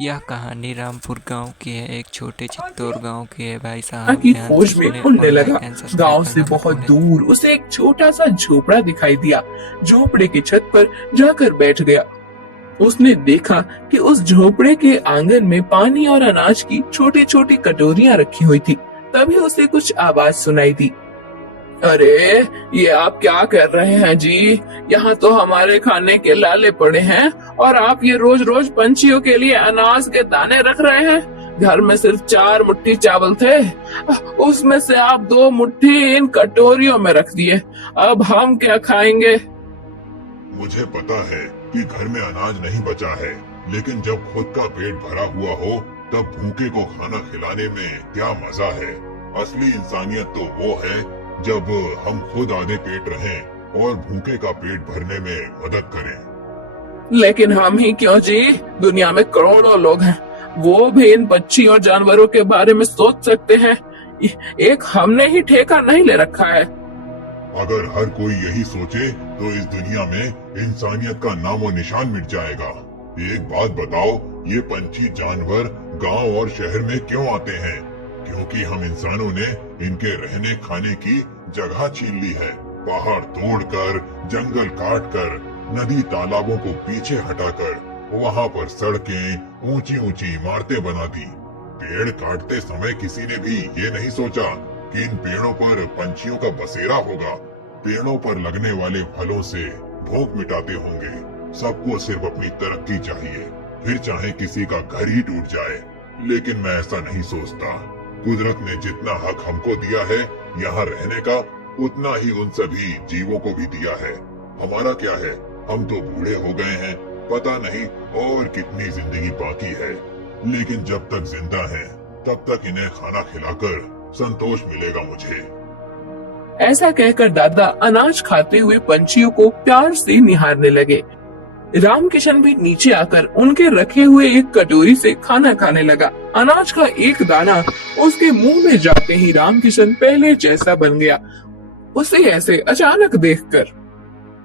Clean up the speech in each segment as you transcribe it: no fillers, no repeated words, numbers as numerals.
यह कहानी रामपुर गांव की है। एक छोटे चित्तौड़ गांव की है भाई साहब। की ध्यान से खोज में सुने उड़ने और लगा। लाइक एंड सब्सक्राइब गांव से करना मत बहुत भूलें। दूर उसे एक छोटा सा झोपड़ा दिखाई दिया। झोपड़े की छत पर जाकर बैठ गया। उसने देखा कि उस झोपड़े के आंगन में पानी और अनाज की छोटी छोटी कटोरियां रखी हुई थी। तभी उसे कुछ आवाज सुनाई दी। अरे, ये आप क्या कर रहे हैं जी? यहाँ तो हमारे खाने के लाले पड़े हैं और आप ये रोज रोज पंछियों के लिए अनाज के दाने रख रहे हैं। घर में सिर्फ 4 मुट्ठी चावल थे, उसमें से आप 2 मुट्ठी इन कटोरियों में रख दिए। अब हम क्या खाएंगे? मुझे पता है कि घर में अनाज नहीं बचा है, लेकिन जब खुद का पेट भरा हुआ हो तब भूखे को खाना खिलाने में क्या मजा है। असली इंसानियत तो वो है जब हम खुद आधे पेट रहें और भूखे का पेट भरने में मदद करें। लेकिन हम ही क्यों जी? दुनिया में करोड़ों लोग हैं, वो भी इन पक्षी और जानवरों के बारे में सोच सकते हैं। एक हमने ही ठेका नहीं ले रखा है। अगर हर कोई यही सोचे तो इस दुनिया में इंसानियत का नामो निशान मिट जाएगा। एक बात बताओ, ये पंछी जानवर गांव और शहर में क्यों आते हैं? क्योंकि हम इंसानों ने इनके रहने खाने की जगह छीन ली है। पहाड़ तोड़कर, जंगल काटकर, नदी तालाबों को पीछे हटाकर वहाँ पर सड़कें, ऊंची ऊंची इमारतें बना दी। पेड़ काटते समय किसी ने भी ये नहीं सोचा कि इन पेड़ों पर पंछियों का बसेरा होगा। पेड़ों पर लगने वाले फलों से भूख मिटाते होंगे। सबको सिर्फ अपनी तरक्की चाहिए, फिर चाहे किसी का घर ही टूट जाए। लेकिन मैं ऐसा नहीं सोचता। कुदरत ने जितना हक हमको दिया है यहाँ रहने का, उतना ही उन सभी जीवों को भी दिया है। हमारा क्या है, हम तो बूढ़े हो गए हैं, पता नहीं और कितनी जिंदगी बाकी है। लेकिन जब तक जिंदा हैं, तब तक इन्हें खाना खिलाकर संतोष मिलेगा मुझे। ऐसा कहकर दादा अनाज खाते हुए पंछियों को प्यार से निहारने लगे। रामकिशन भी नीचे आकर उनके रखे हुए एक कटोरी से खाना खाने लगा। अनाज का एक दाना उसके मुंह में जाते ही रामकिशन पहले जैसा बन गया। उसे ऐसे अचानक देखकर,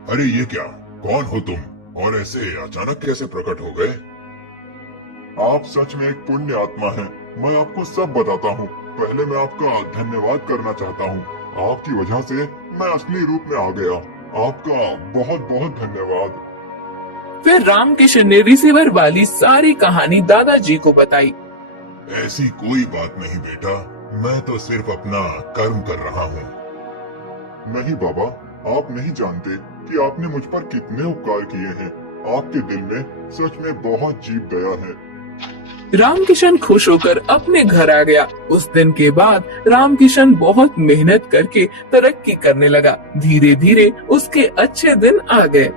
अरे ये क्या, कौन हो तुम और ऐसे अचानक कैसे प्रकट हो गए? आप सच में एक पुण्य आत्मा हैं। मैं आपको सब बताता हूँ। पहले मैं आपका धन्यवाद करना चाहता हूँ। आपकी वजह से मैं असली रूप में आ गया। आपका बहुत बहुत धन्यवाद। फिर रामकिशन ने रिसीवर वाली सारी कहानी दादाजी को बताई। ऐसी कोई बात नहीं बेटा, मैं तो सिर्फ अपना कर्म कर रहा हूँ। नहीं बाबा, आप नहीं जानते कि आपने मुझ पर कितने उपकार किए हैं। आपके दिल में सच में बहुत जीव दया है। रामकिशन खुश होकर अपने घर आ गया। उस दिन के बाद रामकिशन बहुत मेहनत करके तरक्की करने लगा। धीरे धीरे उसके अच्छे दिन आ गए।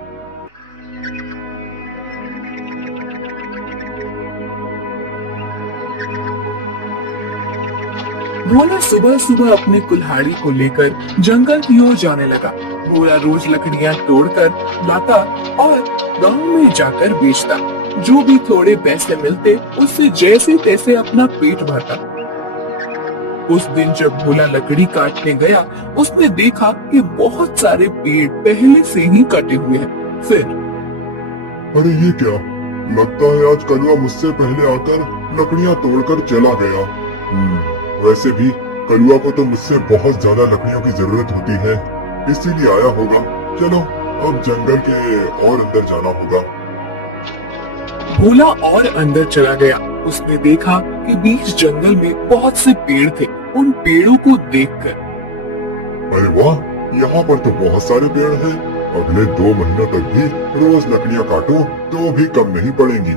भोला सुबह सुबह अपनी कुल्हाड़ी को लेकर जंगल की ओर जाने लगा। भोला रोज लकड़ियां तोड़कर लाता और गांव में जाकर बेचता। जो भी थोड़े पैसे मिलते उससे जैसे तैसे अपना पेट भरता। उस दिन जब भोला लकड़ी काटने गया, उसने देखा कि बहुत सारे पेड़ पहले से ही कटे हुए हैं। फिर, अरे ये क्या, लगता है आज कलुआ मुझसे पहले आकर लकड़ियाँ तोड़कर चला गया। वैसे भी कलुआ को तो मुझसे बहुत ज्यादा लकड़ियों की जरूरत होती है, इसीलिए आया होगा। चलो अब जंगल के और अंदर जाना होगा। भोला और अंदर चला गया। उसने देखा कि बीच जंगल में बहुत से पेड़ थे। उन पेड़ों को देखकर, अरे वाह, यहाँ पर तो बहुत सारे पेड़ हैं। अगले 2 महीनों तक भी रोज लकड़ियाँ काटो तो भी कम नहीं पड़ेंगी।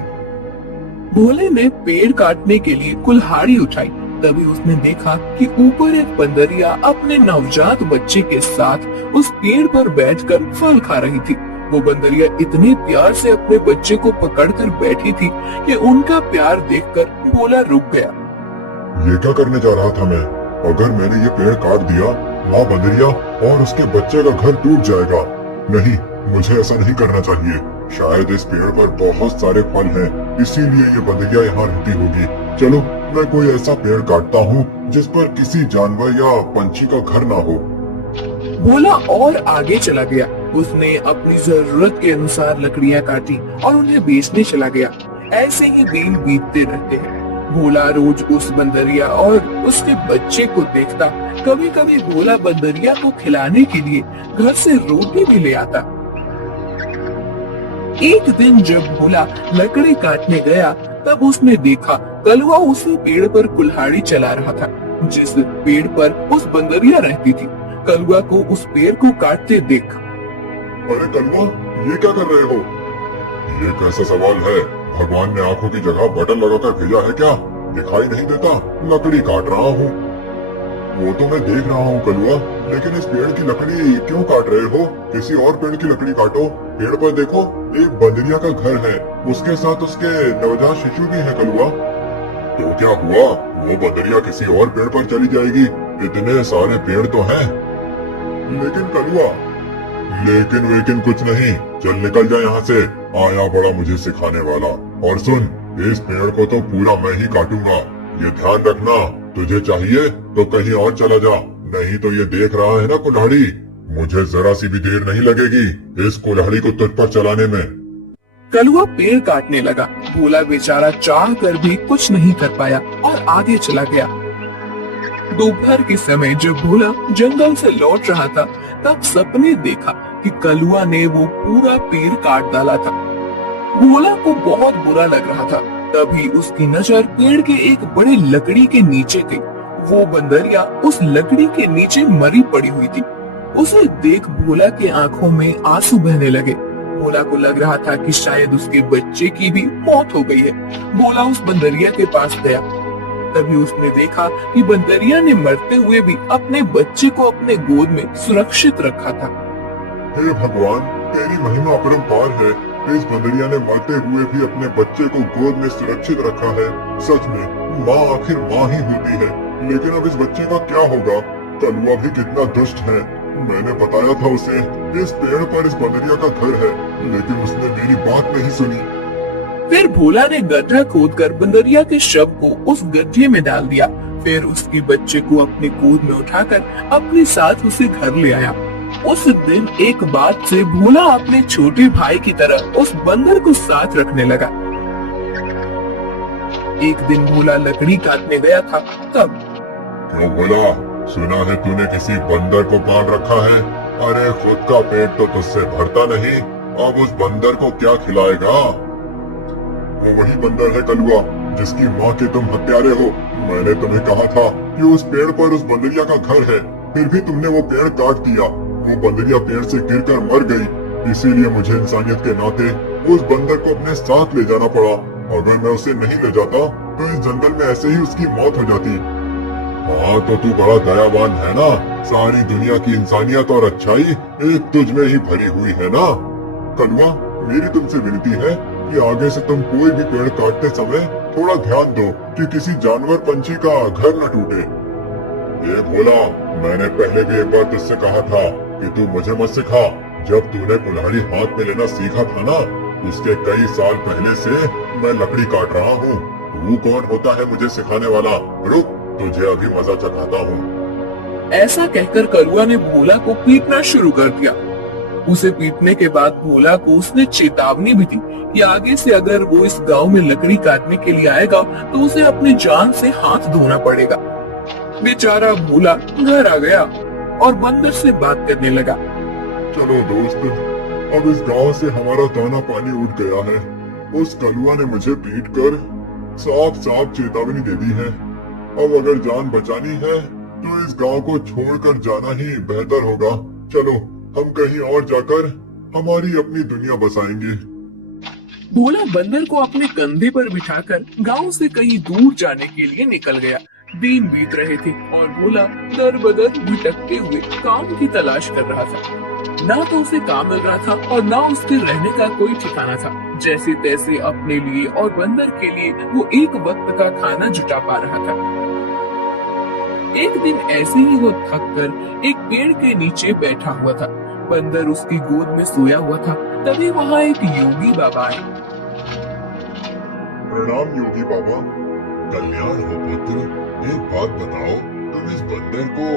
भोले ने पेड़ काटने के लिए कुल्हाड़ी उठाई। तभी उसने देखा कि ऊपर एक बंदरिया अपने नवजात बच्चे के साथ उस पेड़ पर बैठकर फल खा रही थी। वो बंदरिया इतने प्यार से अपने बच्चे को पकड़कर बैठी थी कि उनका प्यार देखकर भोला रुक गया। ये क्या करने जा रहा था मैं? अगर मैंने ये पेड़ काट दिया, माँ बंदरिया और उसके बच्चे का घर टूट जाएगा। नहीं, मुझे ऐसा नहीं करना चाहिए। शायद इस पेड़ पर बहुत सारे फल हैं, इसीलिए ये बंदरिया यहाँ रुकी होगी। चलो मैं कोई ऐसा पेड़ काटता हूँ जिस पर किसी जानवर या पंछी का घर ना हो। भोला और आगे चला गया। उसने अपनी जरूरत के अनुसार लकड़ियां काटी और उन्हें बेचने चला गया। ऐसे ही दिन बीतते रहते हैं। भोला रोज उस बंदरिया और उसके बच्चे को देखता। कभी कभी भोला बंदरिया को खिलाने के लिए घर से रोटी भी ले आता। एक दिन जब भोला लकड़ी काटने गया तब उसने देखा कलवा उसी पेड़ पर कुल्हाड़ी चला रहा था जिस पेड़ पर उस बंदरिया रहती थी। कलवा को उस पेड़ को काटते देख, अरे कलवा, ये क्या कर रहे हो? ये कैसा सवाल है? भगवान ने आंखों की जगह बटन लगाकर भेजा है क्या? दिखाई नहीं देता? लकड़ी काट रहा हूँ। वो तो मैं देख रहा हूँ कलवा, लेकिन इस पेड़ की लकड़ी क्यों काट रहे हो? किसी और पेड़ की लकड़ी काटो। पेड़ पर देखो, एक बंदरिया का घर है, उसके साथ उसके नवजात शिशु भी है कलवा। तो क्या हुआ? वो बंदरिया किसी और पेड़ पर चली जाएगी? इतने सारे पेड़ तो हैं। लेकिन कलवा, लेकिन वेकिन कुछ नहीं, चल निकल जा यहाँ से। आया बड़ा मुझे सिखाने वाला। और सुन, इस पेड़ को तो पूरा मैं ही काटूंगा, ये ध्यान रखना। तुझे चाहिए तो कहीं और चला जा, नहीं तो ये देख रहा है ना कुल्हाड़ी, मुझे जरा सी भी देर नहीं लगेगी इस कुल्हाड़ी को तुझ पर चलाने में। कलवा पेड़ काटने लगा। भोला बेचारा चाह कर भी कुछ नहीं कर पाया और आगे चला गया। दोपहर के समय जब भोला जंगल से लौट रहा था तब सपने देखा कि कलवा ने वो पूरा पेड़ काट डाला था। भोला को बहुत बुरा लग रहा था। तभी उसकी नजर पेड़ के एक बड़े लकड़ी के नीचे गई। वो बंदरिया उस लकड़ी के नीचे मरी पड़ी हुई थी। उसे देख भोला के आंखों में आंसू बहने लगे। भोला को लग रहा था कि शायद उसके बच्चे की भी मौत हो गई है। भोला उस बंदरिया के पास गया। तभी उसने देखा कि बंदरिया ने मरते हुए भी अपने बच्चे को अपने गोद में सुरक्षित रखा था। हे भगवान, तेरी महिमा अपरंपार है। इस बंदरिया ने मरते हुए भी अपने बच्चे को गोद में सुरक्षित रखा है। सच में माँ आखिर माँ ही होती है। लेकिन अब इस बच्चे का क्या होगा? कलवा भी कितना दुष्ट है। मैंने बताया था उसे इस पेड़ पर इस बंदरिया का घर है, लेकिन उसने मेरी बात नहीं सुनी। फिर भोला ने गड्ढा खोदकर बंदरिया के शव को उस गड्ढे में डाल दिया। फिर उसके बच्चे को अपनी गोद में उठाकर अपने साथ उसे घर ले आया। उस दिन एक बात से भोला अपने छोटे भाई की तरह उस बंदर को साथ रखने लगा। एक दिन भोला लकड़ी काटने गया था तब, क्यों भोला, सुना है तूने किसी बंदर को पाल रखा है? अरे खुद का पेट तो तुझसे भरता नहीं, अब उस बंदर को क्या खिलाएगा? वो वही बंदर है कलवा, जिसकी माँ के तुम हत्यारे हो। मैंने तुम्हें कहा था कि उस पेड़ पर उस बंदरिया का घर है, फिर भी तुमने वो पेड़ काट दिया। वो बंदरिया पेड़ से गिरकर मर गई। इसीलिए मुझे इंसानियत के नाते उस बंदर को अपने साथ ले जाना पड़ा। अगर मैं उसे नहीं ले जाता तो इस जंगल में ऐसे ही उसकी मौत हो जाती। हाँ, तो तू बड़ा दयावान है ना। सारी दुनिया की इंसानियत और अच्छाई एक तुझ में ही भरी हुई है ना। कलवा, मेरी तुमसे विनती है कि आगे से तुम कोई भी पेड़ काटते समय थोड़ा ध्यान दो कि किसी जानवर पंछी का घर न टूटे। ये भोला, मैंने पहले भी एक बार तुझसे कहा था कि तू मुझे मत सिखा। जब तूने कुल्हाड़ी हाथ में लेना सीखा था ना, उसके कई साल पहले से मैं लकड़ी काट रहा हूँ। तू कौन होता है मुझे सिखाने वाला? रुक, तुझे अभी मजा चखाता हूँ। ऐसा कहकर कलवा ने भोला को पीटना शुरू कर दिया। उसे पीटने के बाद भोला को उसने चेतावनी भी दी कि आगे से अगर वो इस गांव में लकड़ी काटने के लिए आएगा तो उसे अपनी जान से हाथ धोना पड़ेगा। बेचारा भोला घर आ गया और बंदर से बात करने लगा। चलो दोस्त, अब इस गांव से हमारा दाना पानी उठ गया है। उस कलवा ने मुझे पीटकर साफ साफ चेतावनी दे दी है। अब अगर जान बचानी है तो इस गांव को छोड़कर जाना ही बेहतर होगा। चलो, हम कहीं और जाकर हमारी अपनी दुनिया बसाएंगे। भोला बंदर को अपने कंधे पर बिठाकर गांव से कहीं दूर जाने के लिए निकल गया। दिन बीत रहे थे और भोला दर बदर भटकते हुए काम की तलाश कर रहा था। ना तो उसे काम मिल रहा था और ना उसके रहने का कोई ठिकाना था। जैसे तैसे अपने लिए और बंदर के लिए वो एक वक्त का खाना जुटा पा रहा था। एक दिन ऐसे ही वो थक कर एक पेड़ के नीचे बैठा हुआ था। बंदर उसकी गोद में सोया हुआ था। तभी वहाँ एक योगी बाबा आए। प्रणाम योगी बाबा। कल्याण हो पुत्र। एक बात बताओ, तुम इस बंदर को